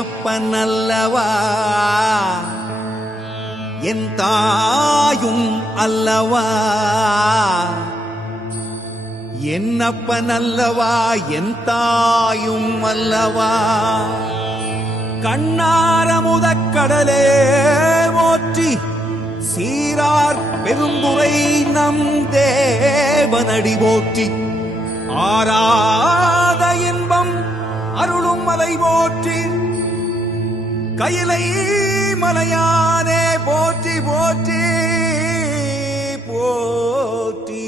என்னப்பன் அல்லவா என் தாயும் அல்லவா என்னப்பன் அல்லவா என் தாயும் அல்லவா கண்ணாரமுதக்கடலே போற்றி சீரார் பெருந்துரை நம் தேவனடி போற்றி ஆராத இன்பம் அருளும் மலை போற்றி கையிலை மலையானே போற்றி போற்றி போற்றி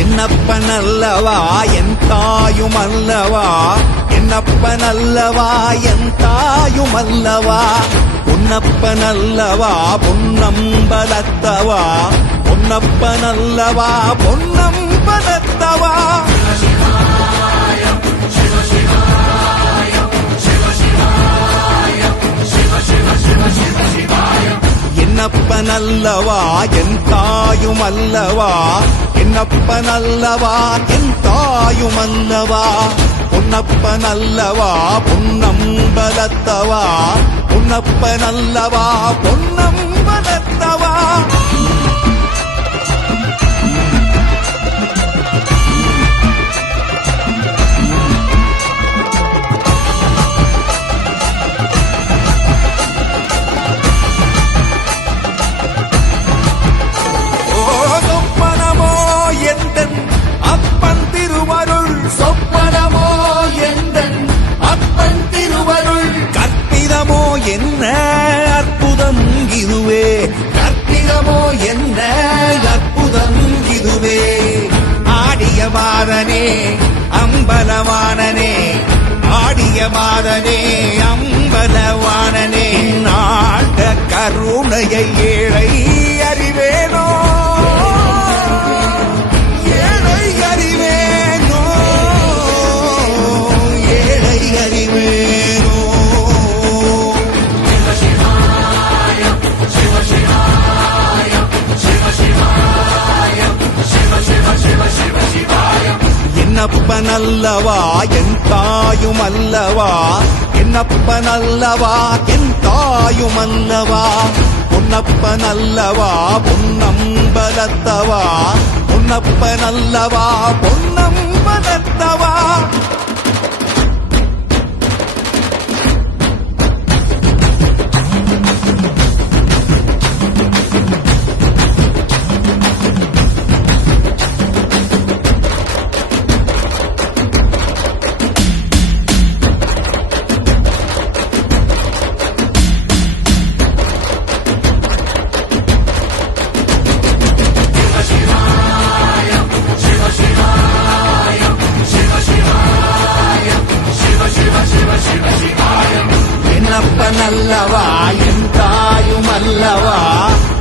என்னப்பன் அல்லவா என் தாயும் அல்லவா என்னப்பன் அல்லவா என் தாயும் அல்லவா பொன்னப்பன் அல்லவா பொன்னம்பலத்தவா பொன்னப்பன் அல்லவா பொன்னம்பலத்தவா என்னப்பன் அல்லவா என் தாயும் அல்லவா என்னப்பன் அல்லவா என் தாயும் அல்லவா பொன்னப்பன் அல்லவா பொன்னம்பலத்தவா பொன்னப்பன் அல்லவா பொன்னம்பலத்தவா என்ன அற்புதம் இதுவே கற்பிதமோ என்ன அற்புதம் இதுவே ஆடிய மாதனே அம்பலவானனே ஆடிய மாதனே அம்பலவானனே நாட கருணையை ஏழை அறிவேனோ ஏழை அறிவேனோ ஏழை அறிவேனோ என்னப்பன் அல்லவா என் தாயும் அல்லவா என்னப்பன் அல்லவா என் தாயும் அல்லவா பொன்னப்பன் அல்லவா பொன்னம்பலத்தவா பொன்னப்பன் அல்லவா பொன்னம்பலத்தவா என்னப்பன் அல்லவா என் தாயும் அல்லவா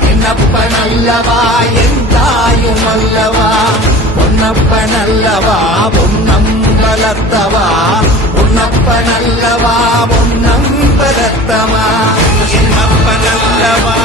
என்னப்பன் அல்லவா என் தாயும் அல்லவா பொன்னப்பன் அல்லவா பொன்னம்பலத்தவா பொன்னப்பன் அல்லவா பொன்னம்பலத்தவா என்னப்பன் அல்லவா